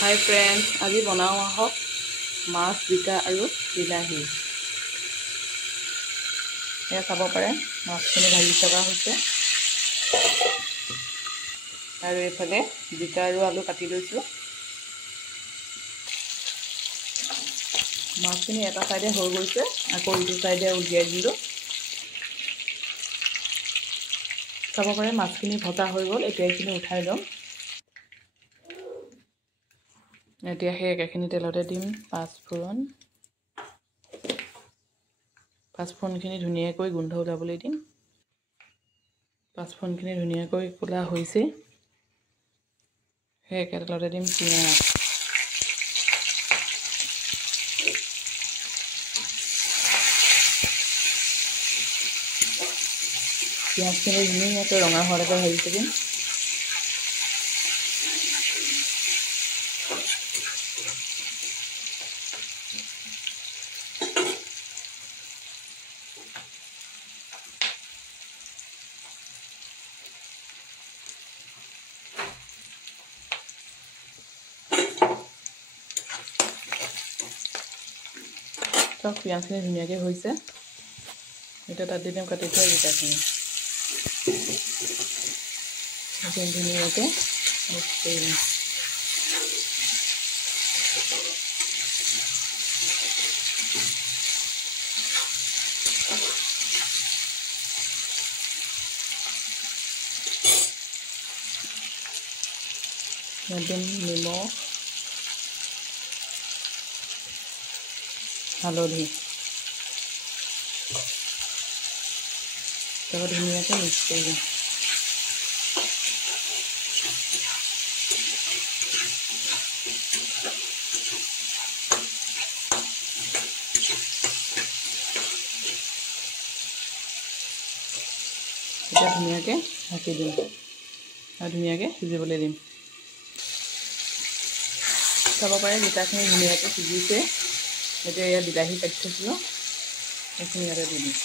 হাই friends, আজি বনাওঁ আহক মাছ, জিকা আৰু বিলাহী। এয়া চাব পাৰে মাছখিনি ভাজি থকা হৈছে আৰু এইফালে জিকা আৰু আলু কাটি লৈছোঁ। মাছখিনি এটা চাইডে হৈ গৈছে, আকৌ ইটো চাইডে উলিয়াই দিলোঁ। চাব পাৰে মাছখিনি ভজা হৈ গ'ল। এতিয়া এইখিনি উঠাই ল'ম। এতিয়া সেই একেখিনি তেলতে দিম পাঁচফোৰণখিনি ধুনীয়াকৈ গোন্ধ ওলাবলৈ দিম। পাঁচফোৰণখিনি ধুনীয়াকৈ ক'লা হৈছে। সেই একে তেলতে দিম পিঁয়াজ। পিঁয়াজখিনি ধুনীয়াকৈ ৰঙা হোৱালৈকে ভাজি থাকিম। চব পিঁয়াজখিনি ধুনীয়াকৈ হৈছে। এতিয়া তাত দি দিম কাটি থোৱা জিকাখিনি। ধুনীয়াকৈ মিক্স কৰি দিম। দিম নিমখ, হালধি, তাৰপৰা ধুনীয়াকৈ মিক্স কৰি দিম। এতিয়া ধুনীয়াকৈ ঢাকি দিম আৰু ধুনীয়াকৈ সিজিবলৈ দিম। চাব পাৰে জিকাখিনি ধুনীয়াকৈ সিজিছে। এতিয়া ইয়াত বিলাহী কাটি থৈছিলোঁ, সেইখিনি ইয়াতে দি দিম।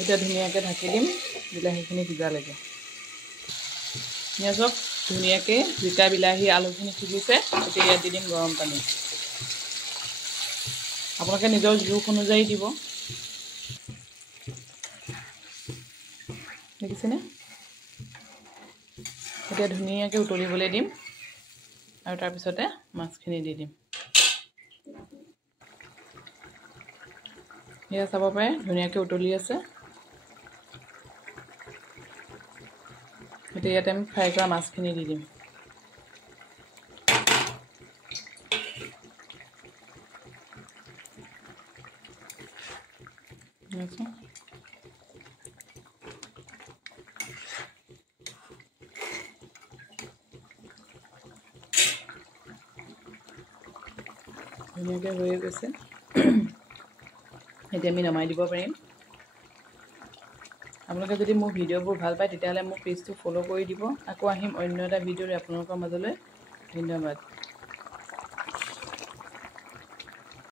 এতিয়া ধুনীয়াকৈ ঢাকি দিম বিলাহীখিনি সিজালৈকে। চব ধুনীয়াকৈ জিকা, বিলাহী, আলুখিনি সিজিছে। এতিয়া ইয়াত দি দিম গৰম পানী। আপোনালোকে নিজৰ জোখ অনুযায়ী দিব। দেখিছেনে? এতিয়া ধুনীয়াকৈ উতলিবলৈ দিম আৰু তাৰপিছতে মাছখিনি দি দিম। এয়া চাব পাৰে ধুনীয়াকৈ উতলি আছে। এতিয়া ইয়াতে আমি ফ্ৰাই কৰা মাছখিনি দি দিম। ধুনীয়াকৈ হৈ গৈছে। এতিয়া আমি নমাই দিব পাৰিম। আপোনালোকে যদি মোৰ ভিডিঅ'বোৰ ভাল পায় তেতিয়াহ'লে মোৰ পেজটো ফ'ল' কৰি দিব। আকৌ আহিম অন্য এটা ভিডিঅ'ৰে আপোনালোকৰ মাজলৈ। ধন্যবাদ।